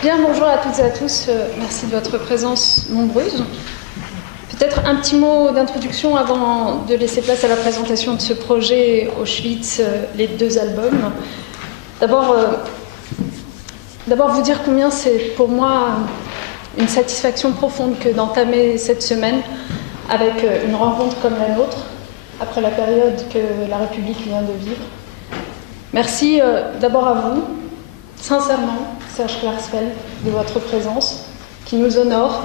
Bien, bonjour à toutes et à tous. Merci de votre présence nombreuse. Peut-être un petit mot d'introduction avant de laisser place à la présentation de ce projet Auschwitz, les 2 albums. D'abord vous dire combien c'est pour moi une satisfaction profonde que d'entamer cette semaine avec une rencontre comme la nôtre, après la période que la République vient de vivre. Merci d'abord à vous, sincèrement, Serge Klarsfeld, de votre présence, qui nous honore,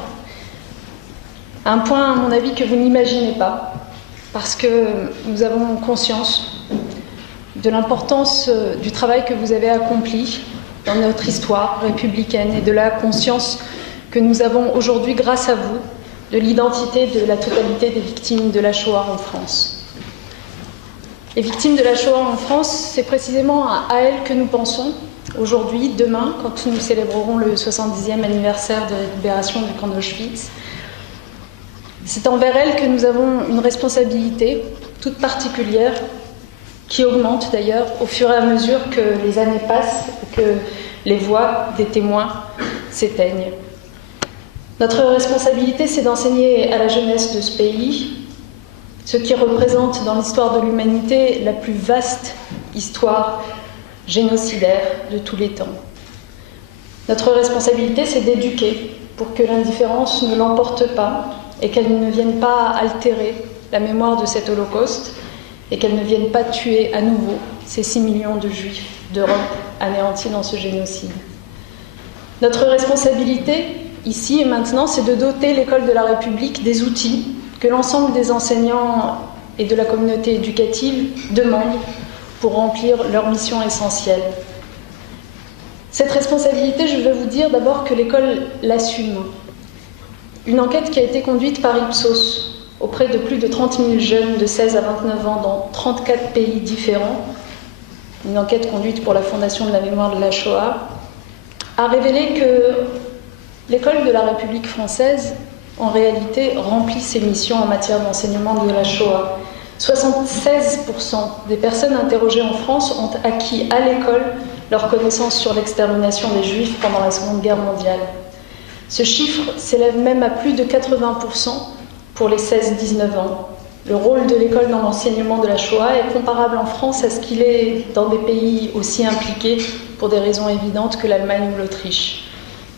à un point, à mon avis, que vous n'imaginez pas, parce que nous avons conscience de l'importance du travail que vous avez accompli dans notre histoire républicaine et de la conscience que nous avons aujourd'hui, grâce à vous, de l'identité de la totalité des victimes de la Shoah en France. Les victimes de la Shoah en France, c'est précisément à elles que nous pensons aujourd'hui, demain, quand nous célébrerons le 70e anniversaire de la libération du camp d'Auschwitz. C'est envers elles que nous avons une responsabilité toute particulière, qui augmente d'ailleurs au fur et à mesure que les années passent et que les voix des témoins s'éteignent. Notre responsabilité, c'est d'enseigner à la jeunesse de ce pays ce qui représente dans l'histoire de l'humanité la plus vaste histoire génocidaire de tous les temps. Notre responsabilité, c'est d'éduquer pour que l'indifférence ne l'emporte pas et qu'elle ne vienne pas altérer la mémoire de cet holocauste et qu'elle ne vienne pas tuer à nouveau ces 6 millions de juifs d'Europe anéantis dans ce génocide. Notre responsabilité, ici et maintenant, c'est de doter l'école de la République des outils que l'ensemble des enseignants et de la communauté éducative demandent pour remplir leur mission essentielle. Cette responsabilité, je veux vous dire d'abord que l'école l'assume. Une enquête qui a été conduite par Ipsos auprès de plus de 30 000 jeunes de 16 à 29 ans dans 34 pays différents, une enquête conduite pour la Fondation de la mémoire de la Shoah, a révélé que l'école de la République française, en réalité, remplit ses missions en matière d'enseignement de la Shoah. 76% des personnes interrogées en France ont acquis à l'école leur connaissance sur l'extermination des Juifs pendant la Seconde Guerre mondiale. Ce chiffre s'élève même à plus de 80% pour les 16-19 ans. Le rôle de l'école dans l'enseignement de la Shoah est comparable en France à ce qu'il est dans des pays aussi impliqués, pour des raisons évidentes, que l'Allemagne ou l'Autriche.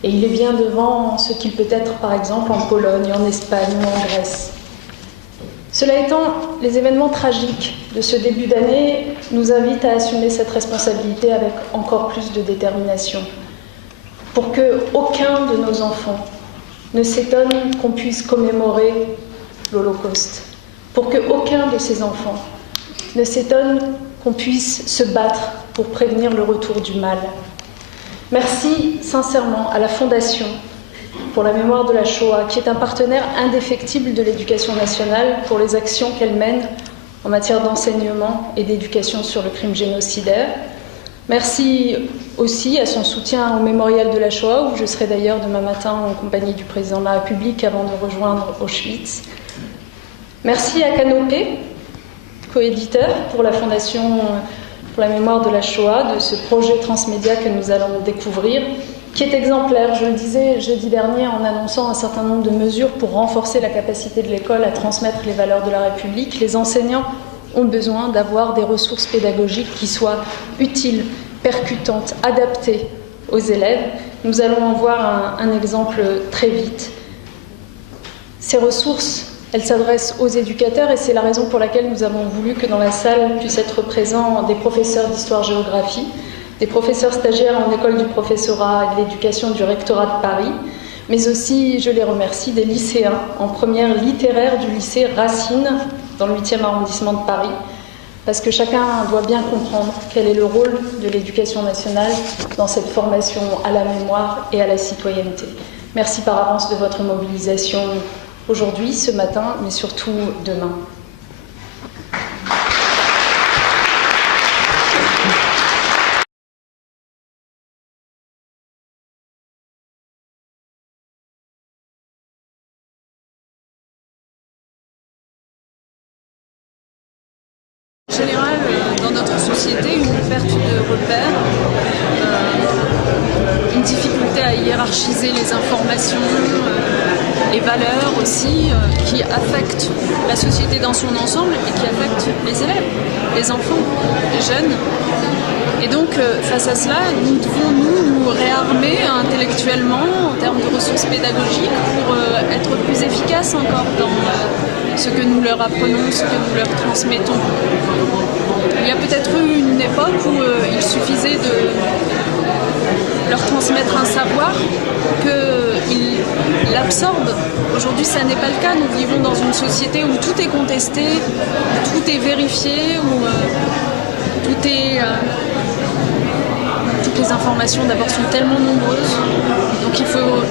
Et il est bien devant ce qu'il peut être, par exemple, en Pologne, en Espagne ou en Grèce. Cela étant, les événements tragiques de ce début d'année nous invitent à assumer cette responsabilité avec encore plus de détermination, pour qu'aucun de nos enfants ne s'étonne qu'on puisse commémorer l'Holocauste, pour qu'aucun de ces enfants ne s'étonne qu'on puisse se battre pour prévenir le retour du mal. Merci sincèrement à la Fondation pour la mémoire de la Shoah, qui est un partenaire indéfectible de l'éducation nationale pour les actions qu'elle mène en matière d'enseignement et d'éducation sur le crime génocidaire. Merci aussi à son soutien au mémorial de la Shoah, où je serai d'ailleurs demain matin en compagnie du président de la République avant de rejoindre Auschwitz. Merci à Canopé, coéditeur pour la Fondation pour la mémoire de la Shoah, de ce projet transmédia que nous allons découvrir, qui est exemplaire. Je le disais jeudi dernier en annonçant un certain nombre de mesures pour renforcer la capacité de l'école à transmettre les valeurs de la République. Les enseignants ont besoin d'avoir des ressources pédagogiques qui soient utiles, percutantes, adaptées aux élèves. Nous allons en voir un exemple très vite. Ces ressources, elles s'adressent aux éducateurs et c'est la raison pour laquelle nous avons voulu que dans la salle puissent être présents des professeurs d'histoire-géographie, des professeurs stagiaires en école du professorat et de l'éducation du rectorat de Paris, mais aussi, je les remercie, des lycéens en première littéraire du lycée Racine dans le 8e arrondissement de Paris, parce que chacun doit bien comprendre quel est le rôle de l'éducation nationale dans cette formation à la mémoire et à la citoyenneté. Merci par avance de votre mobilisation aujourd'hui, ce matin, mais surtout demain. En général, dans notre société, une perte de repère, une difficulté à y hiérarchiser les informations, les valeurs aussi, qui affectent la société dans son ensemble et qui affectent les élèves, les enfants, les jeunes. Et donc, face à cela, nous devons nous réarmer intellectuellement en termes de ressources pédagogiques pour être plus efficaces encore dans ce que nous leur apprenons, ce que nous leur transmettons. Il y a peut-être eu une époque où il suffisait de leur transmettre un savoir qu'ils l'absorbent. Aujourd'hui, ça n'est pas le cas. Nous vivons dans une société où tout est contesté, où tout est vérifié, où tout est... toutes les informations d'abord sont tellement nombreuses, donc il faut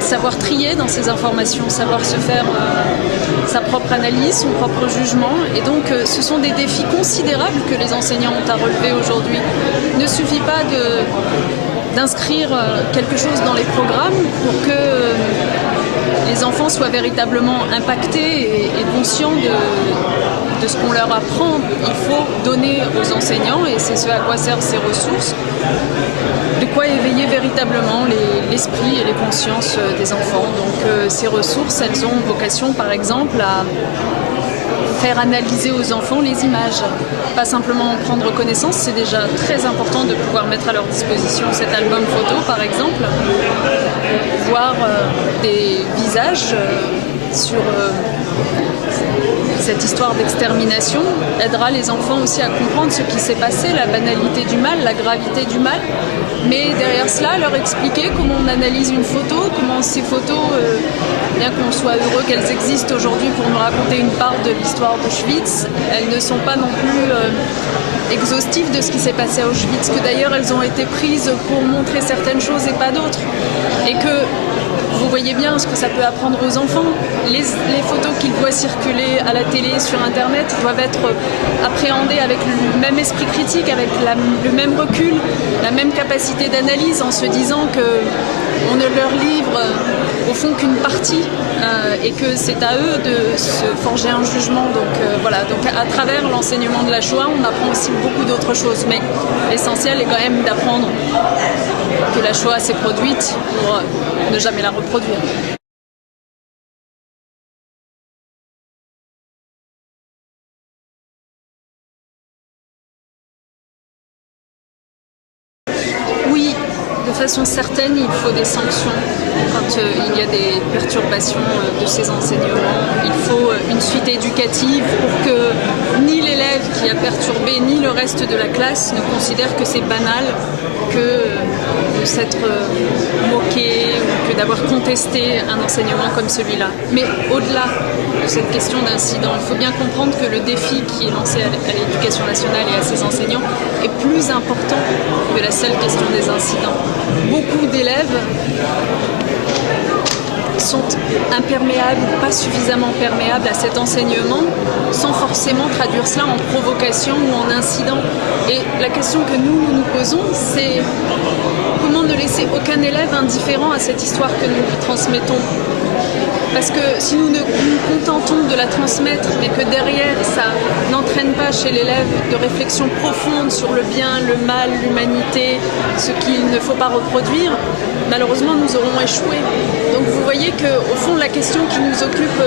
savoir trier dans ces informations, savoir se faire sa propre analyse, son propre jugement, et donc ce sont des défis considérables que les enseignants ont à relever aujourd'hui. Il ne suffit pas d'inscrire quelque chose dans les programmes pour que les enfants soient véritablement impactés et conscients de ce qu'on leur apprend. Il faut donner aux enseignants, et c'est ce à quoi servent ces ressources, de quoi éveiller véritablement l'esprit et les consciences des enfants. Donc ces ressources, elles ont vocation par exemple à faire analyser aux enfants les images. Pas simplement en prendre connaissance, c'est déjà très important de pouvoir mettre à leur disposition cet album photo par exemple, voir des visages sur cette histoire d'extermination aidera les enfants aussi à comprendre ce qui s'est passé, la banalité du mal, la gravité du mal. Mais derrière cela, leur expliquer comment on analyse une photo, comment ces photos, bien qu'on soit heureux qu'elles existent aujourd'hui pour nous raconter une part de l'histoire d'Auschwitz, elles ne sont pas non plus exhaustives de ce qui s'est passé à Auschwitz, que d'ailleurs elles ont été prises pour montrer certaines choses et pas d'autres. Et que vous voyez bien ce que ça peut apprendre aux enfants. Les photos qu'ils voient circuler à la télé, sur Internet, doivent être appréhendées avec le même esprit critique, avec le même recul, la même capacité d'analyse, en se disant qu'on ne leur livre au fond qu'une partie et que c'est à eux de se forger un jugement. Donc voilà, donc à travers l'enseignement de la Shoah, on apprend aussi beaucoup d'autres choses. Mais l'essentiel est quand même d'apprendre que la Shoah s'est produite pour ne jamais la reproduire. Oui, de façon certaine, il faut des sanctions quand il y a des perturbations de ces enseignements. Il faut une suite éducative pour que ni l'élève qui a perturbé, ni le reste de la classe ne considère que c'est banal que de s'être moqué ou que d'avoir contesté un enseignement comme celui-là. Mais au-delà de cette question d'incident, il faut bien comprendre que le défi qui est lancé à l'éducation nationale et à ses enseignants est plus important que la seule question des incidents. Beaucoup d'élèves sont imperméables, pas suffisamment perméables à cet enseignement, sans forcément traduire cela en provocation ou en incident. Et la question que nous nous posons, c'est comment ne laisser aucun élève indifférent à cette histoire que nous lui transmettons. Parce que si nous nous contentons de la transmettre, mais que derrière ça n'entraîne pas chez l'élève de réflexion profonde sur le bien, le mal, l'humanité, ce qu'il ne faut pas reproduire, malheureusement nous aurons échoué. Donc vous voyez qu'au fond la question qui nous occupe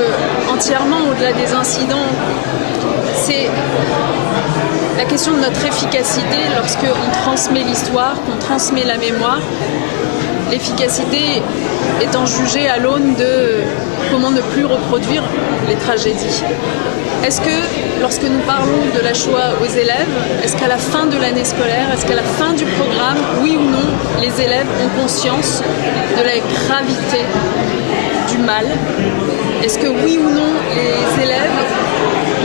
entièrement au-delà des incidents, c'est la question de notre efficacité lorsqu'on transmet l'histoire, qu'on transmet la mémoire. L'efficacité étant jugée à l'aune de comment ne plus reproduire les tragédies. Est-ce que, lorsque nous parlons de la Shoah aux élèves, est-ce qu'à la fin de l'année scolaire, est-ce qu'à la fin du programme, oui ou non, les élèves ont conscience de la gravité du mal? Est-ce que oui ou non, les élèves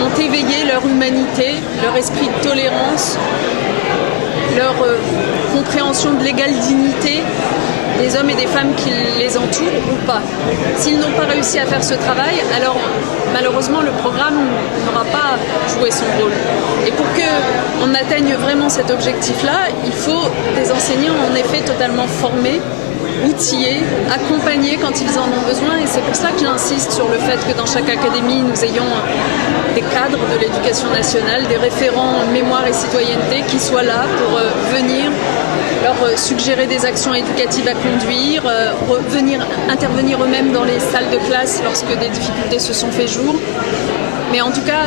ont éveillé leur humanité, leur esprit de tolérance, leur compréhension de l'égale dignité des hommes et des femmes qui les entourent ou pas? S'ils n'ont pas réussi à faire ce travail, alors malheureusement le programme n'aura pas joué son rôle. Et pour qu'on atteigne vraiment cet objectif-là, il faut des enseignants en effet totalement formés, outillés, accompagnés quand ils en ont besoin. Et c'est pour ça que j'insiste sur le fait que dans chaque académie, nous ayons des cadres de l'éducation nationale, des référents mémoire et citoyenneté qui soient là pour venir leur suggérer des actions éducatives à conduire, intervenir eux-mêmes dans les salles de classe lorsque des difficultés se sont fait jour. Mais en tout cas,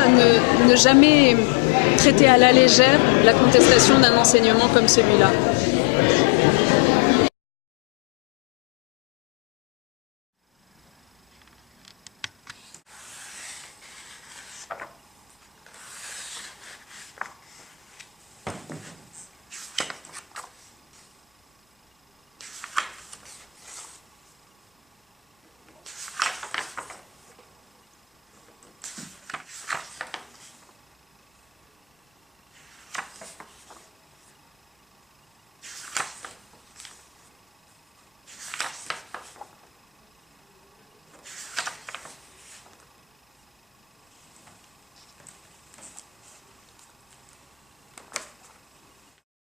ne jamais traiter à la légère la contestation d'un enseignement comme celui-là.